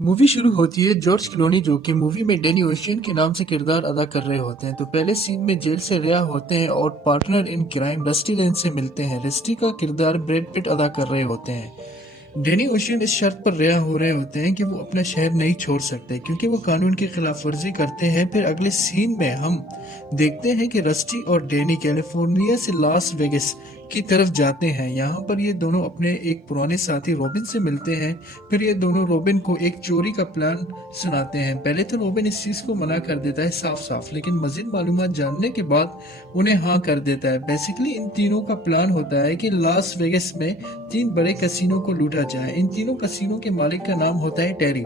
Movie शुरू होती है जॉर्ज क्लूनी जो कि मूवी में डैनी ओशियन के नाम से किरदार अदा कर रहे होते हैं। तो पहले सीन में जेल से रिहा होते हैं और पार्टनर इन क्राइम रस्टी लेन से मिलते हैं। रस्टी का किरदार ब्रैड पिट अदा कर रहे होते हैं। डैनी ओशियन इस शर्त पर रिहा हो रहे होते हैं कि वो अपना शहर नहीं छोड़ सकते क्योंकि वो कानून की खिलाफ वर्जी करते हैं। फिर अगले सीन में हम देखते हैं कि रस्टी और डैनी कैलिफोर्निया से लास वेगास की तरफ जाते हैं। यहाँ पर ये दोनों अपने एक पुराने साथी रॉबिन से मिलते हैं। फिर ये दोनों रॉबिन को एक चोरी का प्लान सुनाते हैं। पहले तो रॉबिन इस चीज को मना कर देता है साफ साफ, लेकिन मजीद मालूमात जानने के बाद उन्हें हाँ कर देता है। बेसिकली इन तीनों का प्लान होता है कि लास वेगास में 3 बड़े कसिनो को लूटा जाए। इन तीनों कसिनो के मालिक का नाम होता है टेरी।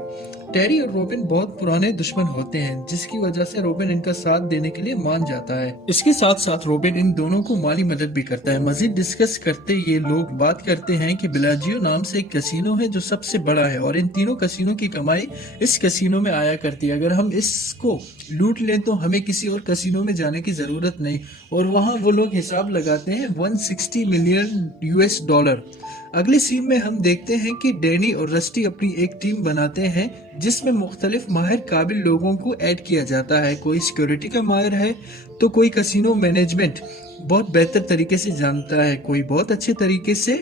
टेरी और रॉबिन बहुत पुराने दुश्मन होते हैं, जिसकी वजह से रॉबिन इनका साथ देने के लिए मान जाता है। इसके साथ साथ रॉबिन इन दोनों को माली मदद भी करता है। मजीद डिस्कस करते ये लोग बात करते हैं कि बिलाजियो नाम से एक कसिनो है जो सबसे बड़ा है और इन तीनों कसिनो की कमाई इस कसिनो में आया करती है। अगर हम इसको लूट लें तो हमें किसी और कसिनो में जाने की जरूरत नहीं। और वहाँ वो लोग हिसाब लगाते हैं 160 मिलियन यूएस डॉलर। अगले सीन में हम देखते हैं कि डैनी और रस्टी अपनी एक टीम बनाते हैं जिसमें मुख्तलिफ माहिर काबिल लोगों को ऐड किया जाता है। कोई सिक्योरिटी का माहिर है तो कोई कसिनो मैनेजमेंट बहुत बेहतर तरीके से जानता है, कोई बहुत अच्छे तरीके से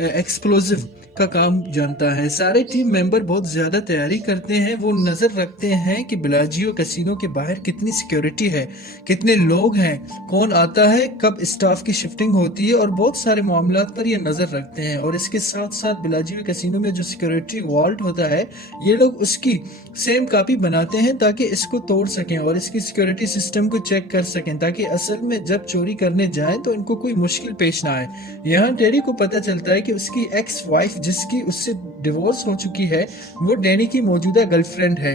एक्सप्लोजिव का काम जानता है। सारे टीम मेंबर बहुत ज्यादा तैयारी करते हैं। वो नजर रखते हैं कि बिलाजियो कैसीनो के बाहर कितनी सिक्योरिटी है, कितने लोग हैं, कौन आता है, कब स्टाफ की शिफ्टिंग होती है और बहुत सारे मामलात पर ये नजर रखते हैं। और इसके साथ साथ बिलाजियो कैसीनो में जो सिक्योरिटी वॉल्ट होता है, ये लोग उसकी सेम कॉपी बनाते हैं ताकि इसको तोड़ सकें और इसकी सिक्योरिटी सिस्टम को चेक कर सकें, ताकि असल में जब चोरी करने जाएं तो इनको कोई मुश्किल पेश ना आए। यहाँ टेरी को पता चलता है कि उसकी एक्स वाइफ, जिसकी उससे डिवोर्स हो चुकी है, वो डैनी की मौजूदा गर्लफ्रेंड है।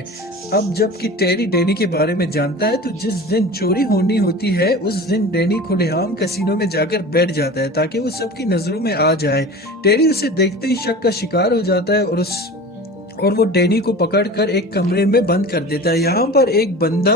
अब जबकि टेरी डैनी के बारे में जानता है तो जिस दिन चोरी होनी होती है उस दिन डैनी खुलेआम कैसीनो में जाकर बैठ जाता है ताकि वो सबकी नजरों में आ जाए। टेरी उसे देखते ही शक का शिकार हो जाता है और वो डैनी को पकड़कर एक कमरे में बंद कर देता है। यहाँ पर एक बंदा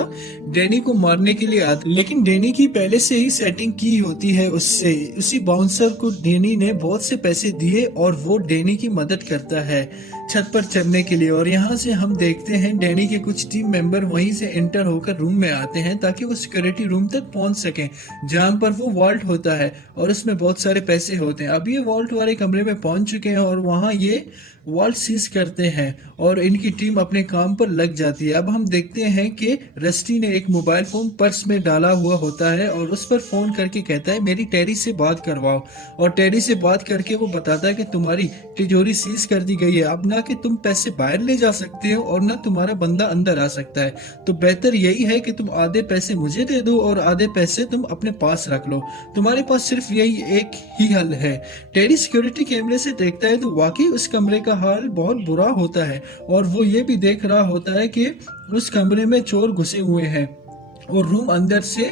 डैनी को मारने के लिए आता है, लेकिन डैनी की पहले से ही सेटिंग की होती है उससे। उसी बाउंसर को डैनी ने बहुत से पैसे दिए और वो डैनी की मदद करता है छत पर चढ़ने के लिए। और यहाँ से हम देखते हैं डैनी के कुछ टीम मेंबर वहीं से एंटर होकर रूम में आते हैं ताकि वो सिक्योरिटी रूम तक पहुंच सकें, जहां पर वो वॉल्ट होता है और उसमें बहुत सारे पैसे होते हैं। अब ये वॉल्ट वाले कमरे में पहुंच चुके हैं और वहां ये वॉल्ट सीज करते हैं और इनकी टीम अपने काम पर लग जाती है। अब हम देखते हैं कि रस्टी ने एक मोबाइल फोन पर्स में डाला हुआ होता है और उस पर फोन करके कहता है मेरी टेरी से बात करवाओ। और टेरी से बात करके वो बताता है कि तुम्हारी तिजोरी सीज कर दी गई है, अब ना कि तुम पैसे बाहर ले जा सकते हो और ना तुम्हारा बंदा अंदर आ सकता है, तो बेहतर यही है कि तुम आधे पैसे मुझे दे दो और आधे पैसे तुम अपने पास रख लो। तुम्हारे पास सिर्फ यही एक ही हल है। टेरी सिक्योरिटी कैमरे से देखता है तो वाकई उस कमरे का हाल बहुत बुरा होता है और वो ये भी देख रहा होता है कि उस कमरे में चोर घुसे हुए हैं और रूम अंदर से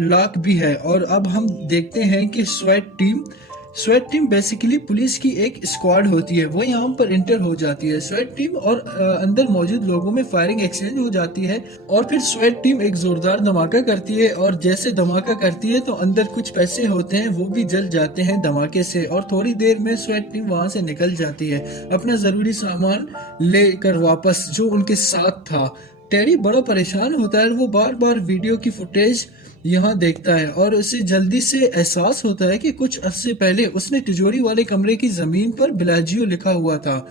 लॉक भी है। और अब हम देखते हैं कि स्वेट टीम बेसिकली पुलिस की एक स्क्वाड होती है, वो यहाँ पर इंटर हो जाती है। स्वेट टीम और अंदर मौजूद लोगों में फायरिंग एक्सचेंज हो जाती है और फिर स्वेट टीम एक जोरदार धमाका करती है और जैसे धमाका करती है तो अंदर कुछ पैसे होते हैं वो भी जल जाते हैं धमाके से। और थोड़ी देर में स्वेट टीम वहां से निकल जाती है अपना जरूरी सामान लेकर वापस जो उनके साथ था। टेरी बड़ा परेशान होता है, वो बार बार वीडियो की फुटेज यहाँ देखता है और उसे जल्दी से एहसास होता है कि कुछ अरसे पहले उसने तिजोरी वाले कमरे की जमीन पर बिलाजियो लिखा हुआ था,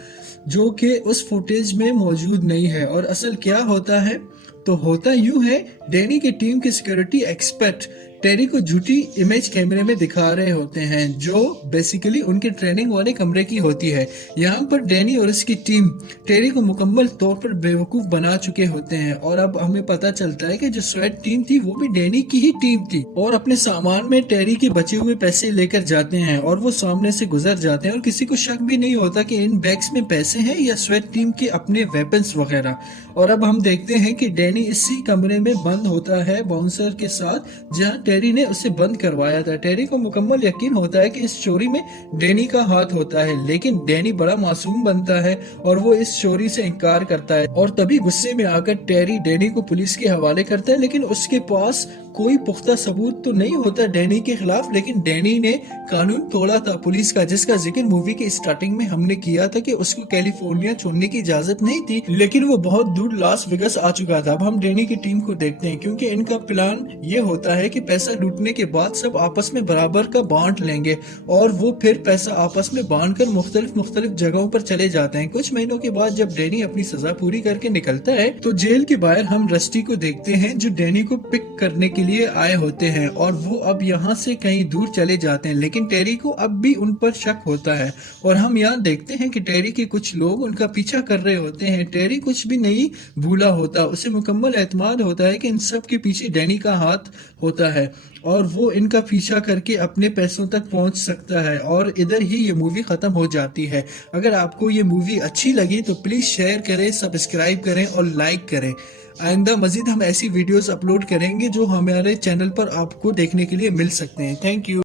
जो कि उस फुटेज में मौजूद नहीं है। और असल क्या होता है तो होता यूं है, डैनी की टीम के सिक्योरिटी एक्सपर्ट टेरी को झूठी इमेज कैमरे में दिखा रहे होते हैं जो बेसिकली उनके ट्रेनिंग वाले कमरे की होती है। यहाँ पर डैनी और उसकी टीम टेरी को मुकम्मल तौर पर बेवकूफ बना चुके होते हैं और अब हमें पता चलता है कि जो स्वेट टीम थी वो भी डैनी की ही टीम थी और अपने सामान में टेरी के बचे हुए पैसे लेकर जाते हैं और वो सामने से गुजर जाते हैं और किसी को शक भी नहीं होता कि इन बैग्स में पैसे हैं या स्वेट टीम के अपने वेपन्स वगैरह। और अब हम देखते हैं कि डैनी इसी कमरे में बंद होता है बाउंसर के साथ, जहाँ टेरी ने उसे बंद करवाया था। टेरी को मुकम्मल यकीन होता है कि इस चोरी में डैनी का हाथ होता है, लेकिन डैनी बड़ा मासूम बनता है और वो इस चोरी से इनकार करता है और तभी गुस्से में आकर टेरी डैनी को पुलिस के हवाले करता है। लेकिन उसके पास कोई पुख्ता सबूत तो नहीं होता डैनी के खिलाफ, लेकिन डैनी ने कानून तोड़ा था पुलिस का, जिसका जिक्र मूवी के स्टार्टिंग में हमने किया था कि उसको कैलिफोर्निया छोड़ने की इजाजत नहीं थी, लेकिन वो बहुत दूर लास वेगास आ चुका था। अब हम डैनी की टीम को देखते हैं, क्योंकि इनका प्लान ये होता है कि पैसा लूटने के बाद सब आपस में बराबर का बांट लेंगे और वो फिर पैसा आपस में बांट कर मुख्तलिफ जगहों पर चले जाते हैं। कुछ महीनों के बाद जब डैनी अपनी सजा पूरी करके निकलता है तो जेल के बाहर हम रस्टी को देखते हैं, जो डैनी को पिक करने के लिए आए होते हैं और वो अब यहाँ से कहीं दूर चले जाते हैं, लेकिन टेरी को अब भी उन पर शक होता है और हम यहाँ देखते हैं कि टेरी के कुछ लोग उनका पीछा कर रहे होते हैं। टेरी कुछ भी नहीं भूला होता, उसे मुकम्मल एतमाद होता है कि इन सब के पीछे डैनी का हाथ होता है और वो इनका पीछा करके अपने पैसों तक पहुंच सकता है। और इधर ही ये मूवी खत्म हो जाती है। अगर आपको ये मूवी अच्छी लगी तो प्लीज शेयर करें, सब्सक्राइब करें और लाइक करें। आइंदा मजीद हम ऐसी वीडियोस अपलोड करेंगे जो हमारे चैनल पर आपको देखने के लिए मिल सकते हैं। Thank you.